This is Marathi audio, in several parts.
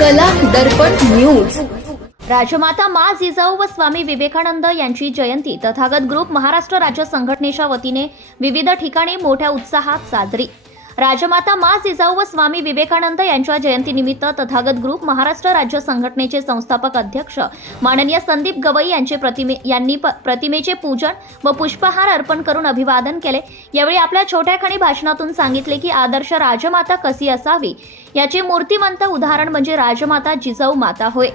कला दर्पण न्यूज. राजमाता मा जिजाऊ व स्वामी विवेकानंद यांची जयंती तथागत ग्रुप महाराष्ट्र राज्य संघटनेच्या वतीने विविध ठिकाणी मोठ्या उत्साहात साजरी. राजमाता मा जिजाऊ व स्वामी विवेकानंद यांच्या जयंतीनिमित्त तथागत ग्रुप महाराष्ट्र राज्य संघटनेचे संस्थापक अध्यक्ष माननीय संदीप गवई यांचे प्रतिमे यांनी प- प्रतिमेचे पूजन व पुष्पहार अर्पण करून अभिवादन केले. यावेळी आपल्या छोट्याखानी भाषणातून सांगितले की आदर्श राजमाता कशी असावी? याचे मूर्तिमंत उदाहरण म्हणजे राजमाता जिजाऊ माता होय.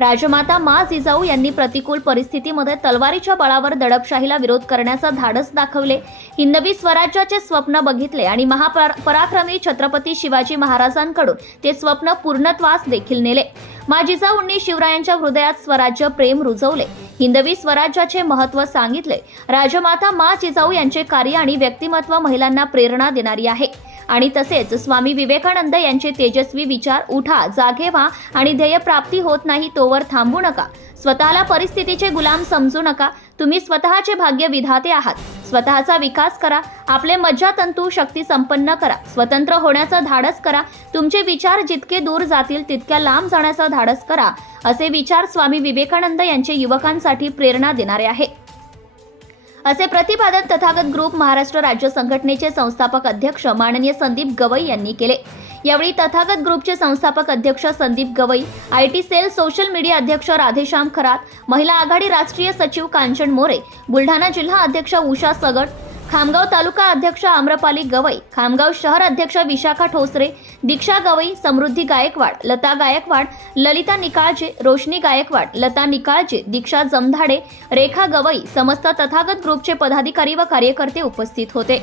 राजमाता मा जिजाऊ यांनी प्रतिकूल परिस्थितीमध्ये तलवारीच्या बळावर दडपशाहीला विरोध करण्याचा धाडस दाखवले. हिंदवी स्वराज्याचे स्वप्न बघितले आणि महापराक्रमी छत्रपती शिवाजी महाराजांकडून ते स्वप्न पूर्णत्वास देखील नेले. मा जिजाऊंनी शिवरायांच्या हृदयात स्वराज्य प्रेम रुजवले. हिंदवी स्वराज्याचे महत्त्व सांगितले. राजमाता मा जिजाऊ यांचे कार्य आणि व्यक्तिमत्व महिलांना प्रेरणा देणारी आहे. आणि तसेच स्वामी विवेकानंद यांचे तेजस्वी विचार उठा जागे व्हा आणि ध्येय प्राप्ती होत नाही तोवर थांबू नका. स्वतःला परिस्थितीचे गुलाम समजू नका. तुम्ही स्वतःचे भाग्य विधाते आहात. स्वतःचा विकास करा. आपले मज्जातंतू शक्ती संपन्न करा. स्वतंत्र होण्याचा धाडस करा. तुमचे विचार जितके दूर जातील तितक्या लांब जाण्याचा धाडस करा असे विचार स्वामी विवेकानंद यांचे युवकांसाठी प्रेरणा देणारे आहे असे प्रतिपादन तथागत ग्रुप महाराष्ट्र राज्य संघटनेचे संस्थापक अध्यक्ष माननीय संदीप गवई यांनी केले. यावेळी तथागत ग्रुपचे संस्थापक अध्यक्ष Sandeep Gawai I T cell social media अध्यक्ष राधेश्याम खरात महिला आघाडी राष्ट्रीय सचिव कांचन मोरे बुलढाणा जिल्हा अध्यक्ष उषा सगट खामगाव तालुका अध्यक्ष आम्रपाली गवई खामगाव शहर अध्यक्ष विशाखा ठोसरे दीक्षा गवई समृद्धी गायकवाड लता गायकवाड ललिता निकाळजे रोशनी गायकवाड लता निकाळजे दीक्षा जमधाडे रेखा गवई समस्त तथागत ग्रुपचे पदाधिकारी व कार्यकर्ते उपस्थित होते.